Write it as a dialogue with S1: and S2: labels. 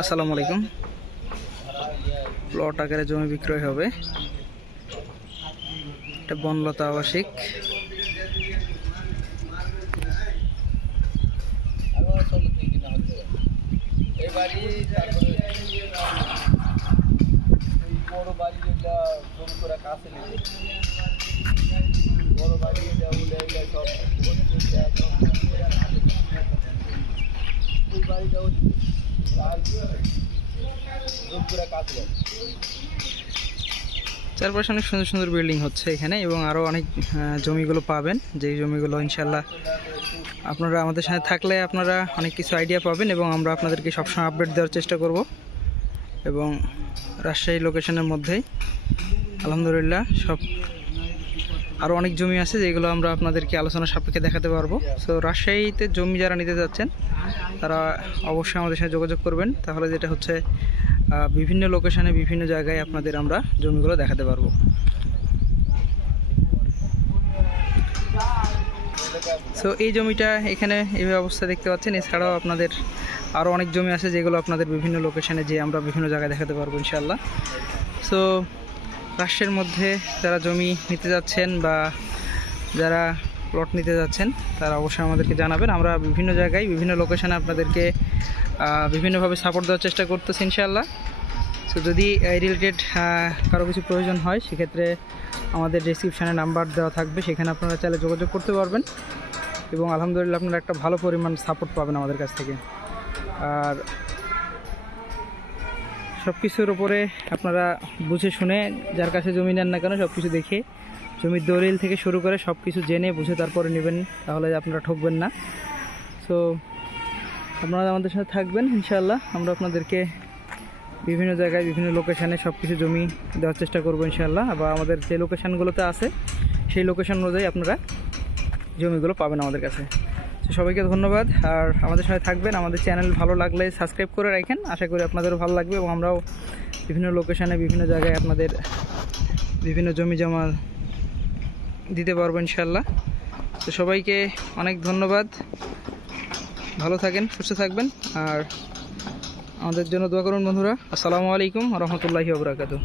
S1: আসসালামু আলাইকুম। প্লট আকারে জমি বিক্রয় হবে। এটা বনলতা আবাসিক।
S2: বাড়ি বড়
S1: চারপাশে অনেক সুন্দর সুন্দর বিল্ডিং হচ্ছে এখানে এবং আরও অনেক জমিগুলো পাবেন। যেই জমিগুলো ইনশাল্লাহ আপনারা আমাদের সাথে থাকলে আপনারা অনেক কিছু আইডিয়া পাবেন এবং আমরা আপনাদেরকে সবসময় আপডেট দেওয়ার চেষ্টা করব। এবং রাজশাহী লোকেশনের মধ্যেই, আলহামদুলিল্লাহ, সব আরও অনেক জমি আছে যেগুলো আমরা আপনাদেরকে আলোচনা সাপেক্ষে দেখাতে পারব। সো রাজশাহীতে জমি যারা নিতে যাচ্ছেন, তারা অবশ্যই আমাদের সাথে যোগাযোগ করবেন। তাহলে যেটা হচ্ছে বিভিন্ন লোকেশনে বিভিন্ন জায়গায় আপনাদের আমরা জমিগুলো দেখাতে পারব। সো এই জমিটা এখানে এইভাবে অবস্থা দেখতে পাচ্ছেন। এছাড়াও আপনাদের আরও অনেক জমি আছে যেগুলো আপনাদের বিভিন্ন লোকেশানে যে আমরা বিভিন্ন জায়গায় দেখাতে পারব ইনশাল্লাহ সো রাষ্ট্রের মধ্যে যারা জমি নিতে যাচ্ছেন বা যারা প্লট নিতে যাচ্ছেন, তারা অবশ্যই আমাদেরকে জানাবেন। আমরা বিভিন্ন জায়গায়, বিভিন্ন লোকেশানে আপনাদেরকে বিভিন্নভাবে সাপোর্ট দেওয়ার চেষ্টা করতেছি ইনশাল্লাহ সো যদি এই রিলেটেড কারও কিছু প্রয়োজন হয়, সেক্ষেত্রে আমাদের ডিসক্রিপশানে নাম্বার দেওয়া থাকবে, সেখানে আপনারা চাইলে যোগাযোগ করতে পারবেন। এবং আলহামদুলিল্লাহ আপনারা একটা ভালো পরিমাণ সাপোর্ট পাবেন আমাদের কাছ থেকে। আর সব কিছুর উপরে আপনারা বুঝে শুনে, যার কাছে জমি নেন না কেন সব কিছু দেখে, জমির দলিল থেকে শুরু করে সব কিছু জেনে, বুঝে তারপরে নেবেন, তাহলে আপনারা ঠকবেন না। সো আপনারা আমাদের সাথে থাকবেন ইনশাল্লাহ আমরা আপনাদেরকে বিভিন্ন জায়গায়, বিভিন্ন লোকেশানে সব কিছু জমি দেওয়ার চেষ্টা করব ইনশাল্লাহ বা আমাদের যে লোকেশানগুলোতে আছে, সেই লোকেশান অনুযায়ী আপনারা জমিগুলো পাবেন আমাদের কাছে। তো সবাইকে ধন্যবাদ। আর আমাদের সাথে থাকবেন। আমাদের চ্যানেল ভালো লাগলে সাবস্ক্রাইব করে রাখেন। আশা করি আপনাদেরও ভালো লাগবে এবং আমরাও বিভিন্ন লোকেশানে, বিভিন্ন জায়গায় আপনাদের বিভিন্ন জমি জমা দিতে পারব ইনশাল্লাহ তো সবাইকে অনেক ধন্যবাদ। ভালো থাকেন, সুস্থ থাকবেন। আর আমাদের জন্য দোয়া করুন বন্ধুরা। আসসালামু আলাইকুম রহমতুল্লাহি ওবরাকাতু